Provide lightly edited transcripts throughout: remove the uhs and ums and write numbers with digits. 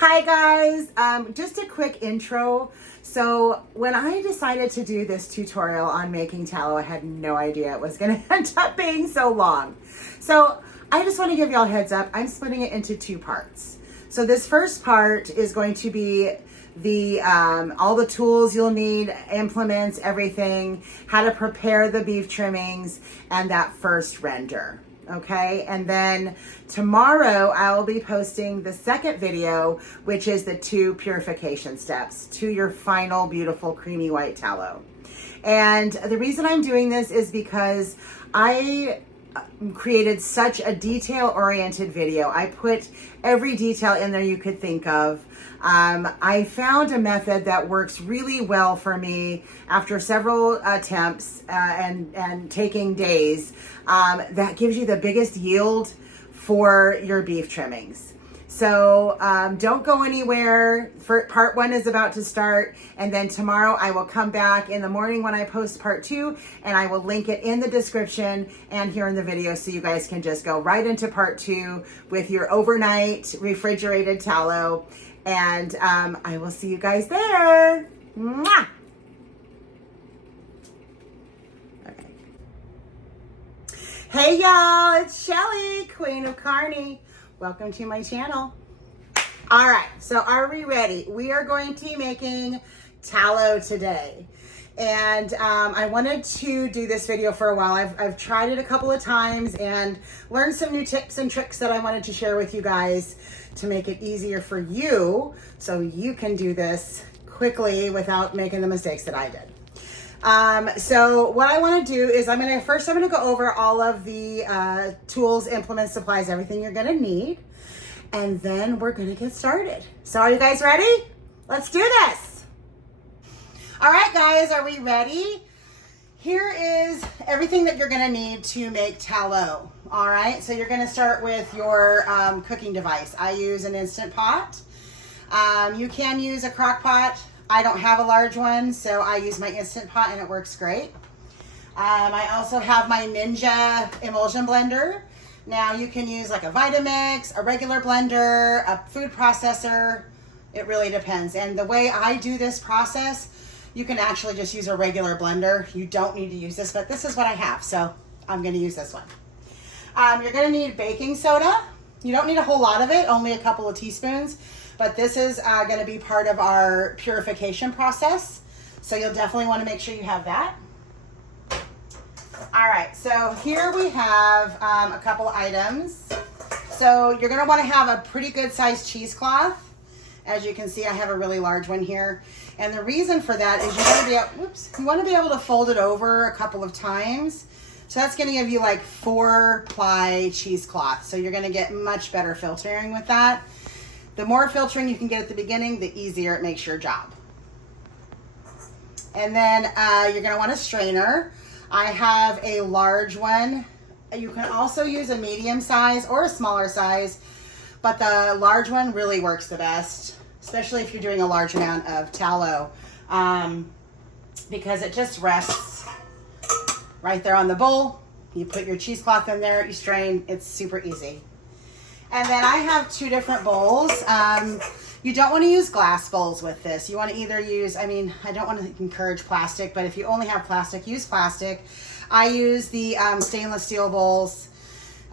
Hi guys, just a quick intro. So when I decided to do this tutorial on making tallow, I had no idea it was gonna end up being so long. So I just wanna give y'all a heads up, I'm splitting it into two parts. So this first part is going to be the all the tools you'll need, implements, everything, how to prepare the beef trimmings, and that first render. Okay, and then tomorrow I will be posting the second video, which is the 2 purification steps to your final beautiful creamy white tallow. And the reason I'm doing this is because I created such a detail-oriented video. I put every detail in there you could think of. I found a method that works really well for me after several attempts and taking days that gives you the biggest yield for your beef trimmings. So don't go anywhere. Part 1 is about to start, and then tomorrow I will come back in the morning when I post part 2, and I will link it in the description and here in the video so you guys can just go right into part 2 with your overnight refrigerated tallow. And I will see you guys there. Mwah! Okay. Hey y'all, it's Shelly, Queen of Carni. Welcome to my channel. All right, so are we ready? We are going to be making tallow today. And I wanted to do this video for a while. I've tried it a couple of times and learned some new tips and tricks that I wanted to share with you guys to make it easier for you so you can do this quickly without making the mistakes that I did. So what I want to do is I'm going to go over all of the tools, implements, supplies, everything you're going to need. And then we're going to get started. So are you guys ready? Let's do this. All right, guys, are we ready? Here is everything that you're going to need to make tallow. All right, so you're going to start with your cooking device. I use an Instant Pot. You can use a crock pot. I don't have a large one, so I use my Instant Pot and it works great. I also have my Ninja emulsion blender. Now you can use like a Vitamix, a regular blender, a food processor. It really depends. And the way I do this process, you can actually just use a regular blender. You don't need to use this, but this is what I have, so I'm going to use this one. You're going to need baking soda. You don't need a whole lot of it, only a couple of teaspoons, but this is going to be part of our purification process, so you'll definitely want to make sure you have that. All right, so here we have a couple items. So you're going to want to have a pretty good sized cheesecloth. As you can see, I have a really large one here. And the reason for that is you want to be able to fold it over a couple of times. So that's going to give you like 4-ply cheesecloth. So you're going to get much better filtering with that. The more filtering you can get at the beginning, the easier it makes your job. And then you're going to want a strainer. I have a large one. You can also use a medium size or a smaller size, but the large one really works the best, especially if you're doing a large amount of tallow, because it just rests right there on the bowl. You put your cheesecloth in there, you strain, it's super easy. And then I have 2 different bowls. You don't want to use glass bowls with this. You want to either use, I don't want to encourage plastic, but if you only have plastic, use plastic. I use the stainless steel bowls.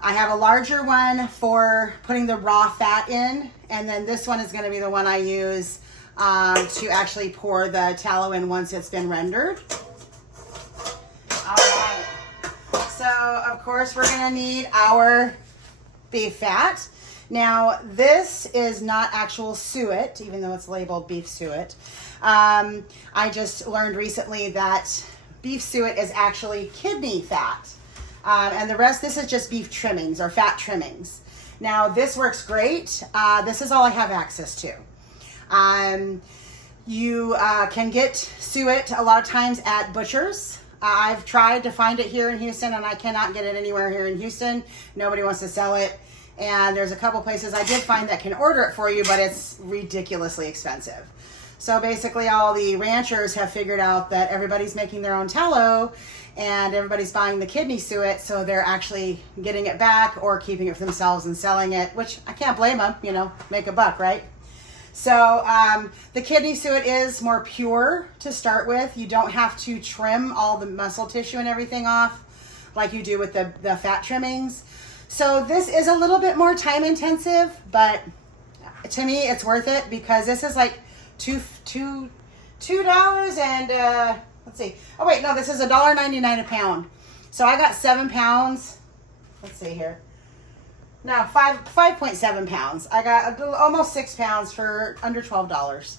I have a larger one for putting the raw fat in, and then this one is going to be the one I use to actually pour the tallow in once it's been rendered. All right. So, of course, we're going to need our beef fat. Now, this is not actual suet, even though it's labeled beef suet. I just learned recently that beef suet is actually kidney fat. And the rest, this is just beef trimmings or fat trimmings. Now, this works great. This is all I have access to. You can get suet a lot of times at butchers. I've tried to find it here in Houston, and I cannot get it anywhere here in Houston. Nobody wants to sell it. And there's a couple places I did find that can order it for you, but it's ridiculously expensive. So basically all the ranchers have figured out that everybody's making their own tallow and everybody's buying the kidney suet, so they're actually getting it back or keeping it for themselves and selling it, which I can't blame them, you know, make a buck, right? So the kidney suet is more pure to start with. You don't have to trim all the muscle tissue and everything off like you do with the fat trimmings. So this is a little bit more time intensive, but to me it's worth it because this is like $2 and let's see. Oh wait, no, this is $1.99 a pound. So I got 7 pounds. Let's see here. No, 5.7 pounds. I got almost 6 pounds for under $12.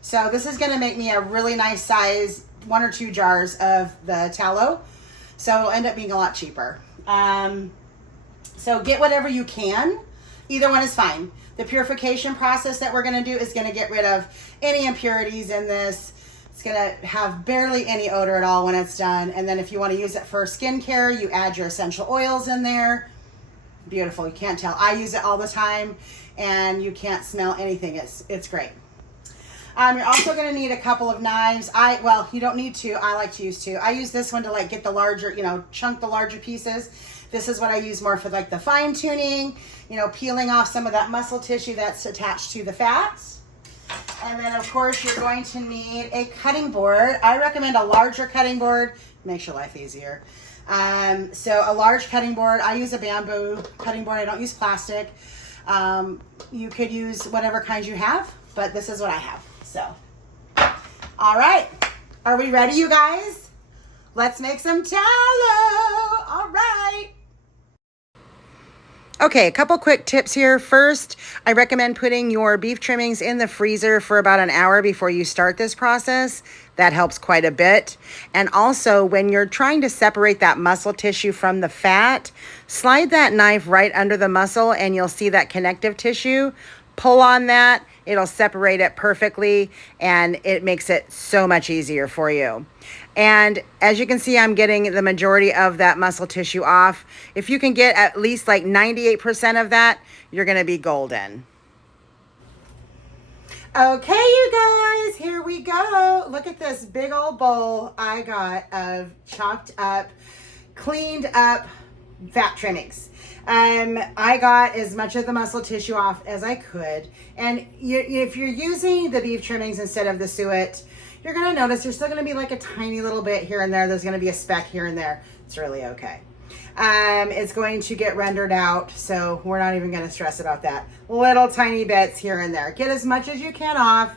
So this is going to make me a really nice size 1 or 2 jars of the tallow. So it'll end up being a lot cheaper. So get whatever you can. Either one is fine. The purification process that we're going to do is going to get rid of any impurities in this. It's going to have barely any odor at all when it's done. And then if you want to use it for skincare, you add your essential oils in there. Beautiful. You can't tell. I use it all the time and you can't smell anything. It's great. You're also going to need a couple of knives. Well, you don't need to. I like to use 2. I use this one to like get the larger, chunk the larger pieces. This is what I use more for like the fine tuning, peeling off some of that muscle tissue that's attached to the fats. And then of course you're going to need a cutting board. I recommend a larger cutting board. Makes your life easier. So a large cutting board. I use a bamboo cutting board. I don't use plastic. You could use whatever kind you have, but this is what I have. So, all right. Are we ready, you guys? Let's make some tallow. All right. Okay, a couple quick tips here. First, I recommend putting your beef trimmings in the freezer for about an hour before you start this process. That helps quite a bit. And also, when you're trying to separate that muscle tissue from the fat, slide that knife right under the muscle and you'll see that connective tissue. Pull on that, it'll separate it perfectly and it makes it so much easier for you. And as you can see, I'm getting the majority of that muscle tissue off. If you can get at least like 98% of that, you're gonna be golden. Okay, you guys, here we go. Look at this big old bowl I got of chopped up, cleaned up fat trimmings. I got as much of the muscle tissue off as I could. And if you're using the beef trimmings instead of the suet, you're gonna notice there's still gonna be like a tiny little bit here and there. There's gonna be a speck here and there. It's really okay. It's going to get rendered out, so we're not even gonna stress about that. Little tiny bits here and there. Get as much as you can off,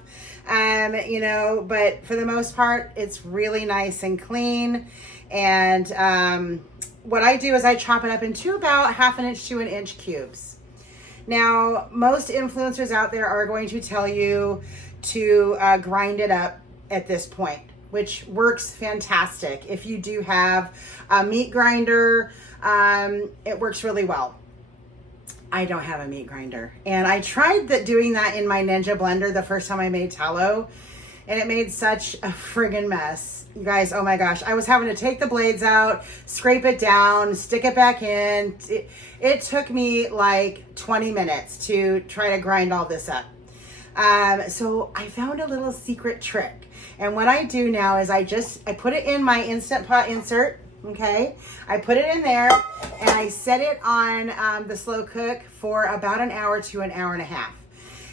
but for the most part, it's really nice and clean. And what I do is I chop it up into about 1/2 inch to 1 inch cubes. Now, most influencers out there are going to tell you to grind it up at this point, which works fantastic. If you do have a meat grinder, it works really well. I don't have a meat grinder. And I tried doing that in my Ninja blender the first time I made tallow, and it made such a friggin' mess. You guys, oh my gosh. I was having to take the blades out, scrape it down, stick it back in. It took me like 20 minutes to try to grind all this up. So I found a little secret trick. And what I do now is I put it in my Instant Pot insert, okay? I put it in there and I set it on the slow cook for about 1 hour to 1.5 hours.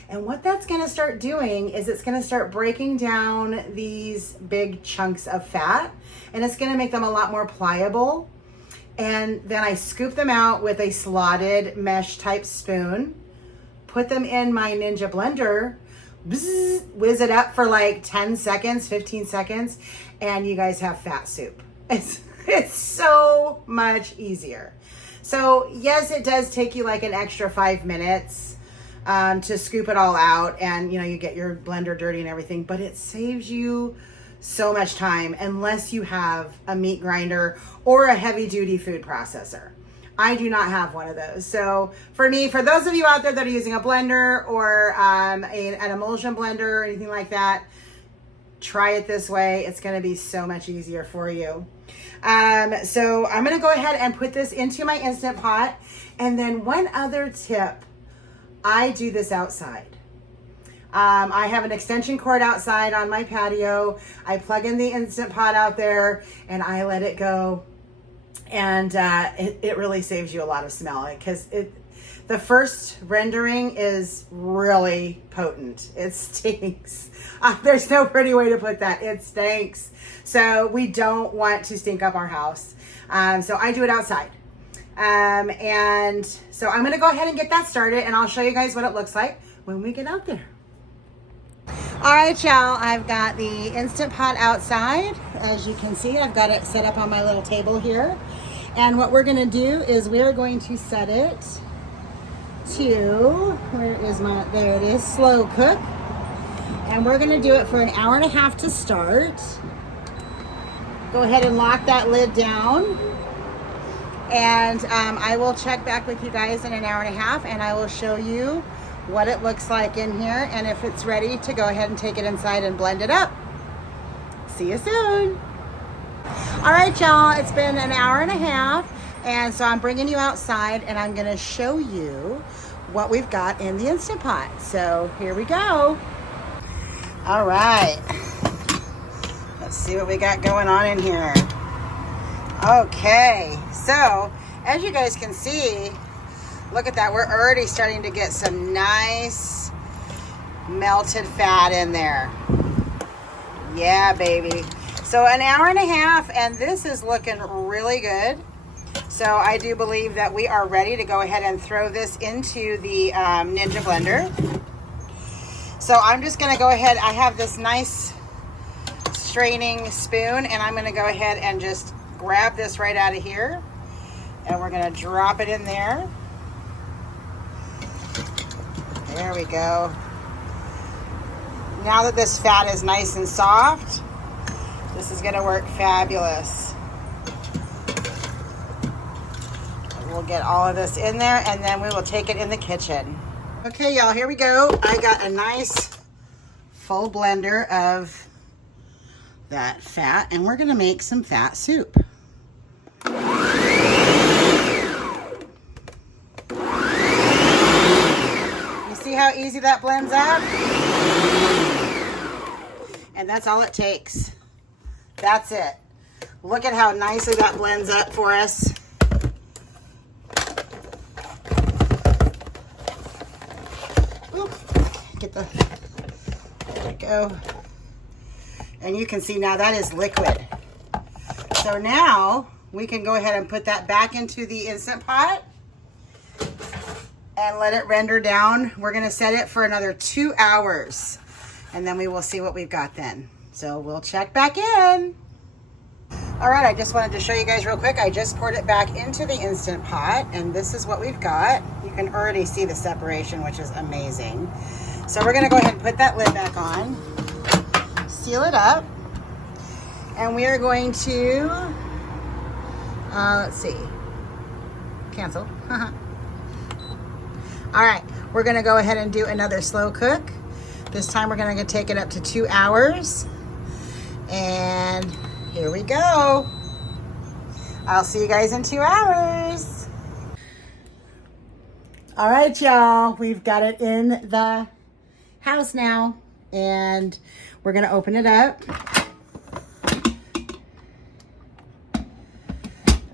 And what that's gonna start doing is it's gonna start breaking down these big chunks of fat and it's gonna make them a lot more pliable. And then I scoop them out with a slotted mesh type spoon, put them in my Ninja blender, whiz it up for like 10 seconds, 15 seconds, and you guys have fat soup. It's so much easier. So yes, it does take you like an extra 5 minutes to scoop it all out, and you get your blender dirty and everything, but it saves you so much time unless you have a meat grinder or a heavy duty food processor. I do not have one of those. So for those of you out there that are using a blender or an emulsion blender or anything like that, try it this way. It's gonna be so much easier for you. So I'm gonna go ahead and put this into my Instant Pot. And then one other tip, I do this outside. I have an extension cord outside on my patio. I plug in the Instant Pot out there and I let it go. And it really saves you a lot of smell because The first rendering is really potent. It stinks. There's no pretty way to put that. It stinks. So we don't want to stink up our house. So I do it outside. And so I'm gonna go ahead and get that started, and I'll show you guys what it looks like when we get out there. All right, y'all, I've got the Instant Pot outside. As you can see, I've got it set up on my little table here. And what we're gonna do is we are going to set it to, there it is, slow cook. And we're gonna do it for an hour and a half to start. Go ahead and lock that lid down. And I will check back with you guys in an hour and a half, and I will show you what it looks like in here, and if it's ready to go ahead and take it inside and blend it up. See you soon. All right, y'all, it's been an hour and a half, and so I'm bringing you outside, and I'm gonna show you what we've got in the Instant Pot. So here we go. All right, let's see what we got going on in here. Okay, so as you guys can see, look at that, we're already starting to get some nice melted fat in there. Yeah, baby. So an hour and a half, and this is looking really good. So I do believe that we are ready to go ahead and throw this into the Ninja blender. So I'm just gonna go ahead, I have this nice straining spoon, and I'm gonna go ahead and just grab this right out of here, and we're gonna drop it in there. There we go. Now that this fat is nice and soft, this is gonna work fabulous. We'll get all of this in there, and then we will take it in the kitchen. Okay, y'all, here we go. I got a nice full blender of that fat, and we're gonna make some fat soup. You see how easy that blends up? And that's all it takes. That's it. Look at how nicely that blends up for us. Oop, get the, there we go. And you can see now that is liquid. So now we can go ahead and put that back into the Instant Pot and let it render down. We're gonna set it for another 2 hours, and then we will see what we've got then. So we'll check back in. All right, I just wanted to show you guys real quick. I just poured it back into the Instant Pot, and this is what we've got. You can already see the separation, which is amazing. So we're gonna go ahead and put that lid back on, seal it up, and we are going to, let's see, cancel. All right, we're gonna go ahead and do another slow cook. This time we're gonna take it up to 2 hours. And here we go. I'll see you guys in 2 hours. All right, y'all, we've got it in the house now, and we're gonna open it up.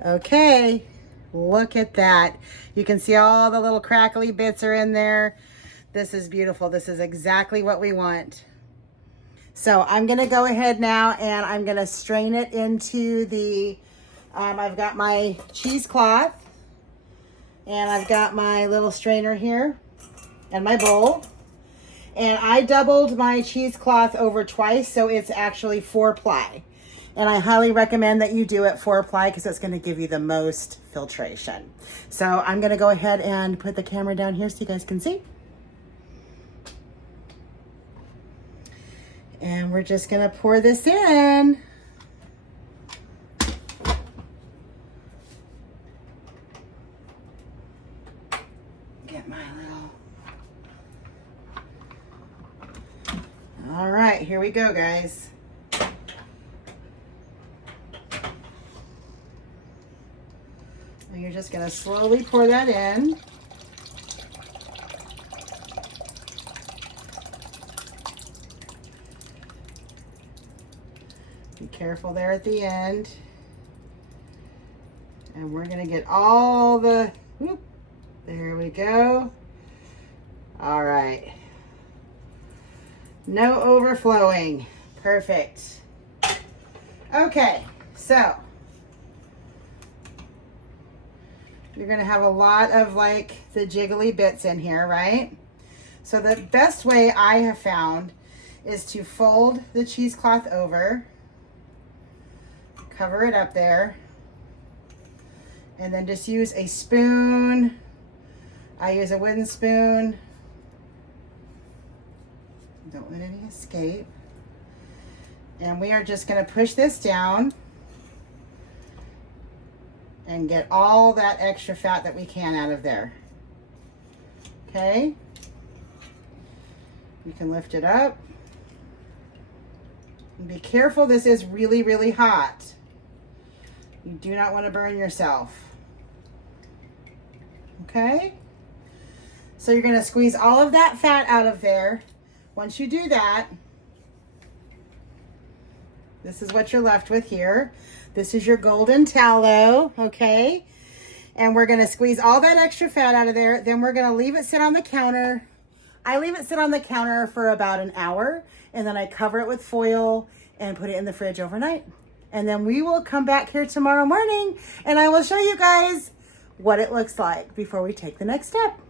Okay, look at that. You can see all the little crackly bits are in there. This is beautiful. This is exactly what we want. So I'm gonna go ahead now and I'm gonna strain it into the, I've got my cheesecloth, and I've got my little strainer here and my bowl. And I doubled my cheesecloth over twice, so it's actually 4-ply. And I highly recommend that you do it 4-ply because it's going to give you the most filtration. So I'm going to go ahead and put the camera down here so you guys can see. And we're just going to pour this in. Get my little... All right, here we go, guys. And you're just going to slowly pour that in. Be careful there at the end. And we're going to get all the, whoop, There we go. All right. No overflowing. Perfect. Okay, so you're gonna have a lot of like the jiggly bits in here, right? So the best way I have found is to fold the cheesecloth over, cover it up there, and then just use a spoon. I use a wooden spoon. Don't let any escape. And we are just going to push this down and get all that extra fat that we can out of there. Okay? You can lift it up. And be careful, this is really, really hot. You do not want to burn yourself. Okay? So you're going to squeeze all of that fat out of there. Once you do that, this is what you're left with here. This is your golden tallow, okay? And we're going to squeeze all that extra fat out of there. Then we're going to leave it sit on the counter. I leave it sit on the counter for about an hour, and then I cover it with foil and put it in the fridge overnight. And then we will come back here tomorrow morning, and I will show you guys what it looks like before we take the next step.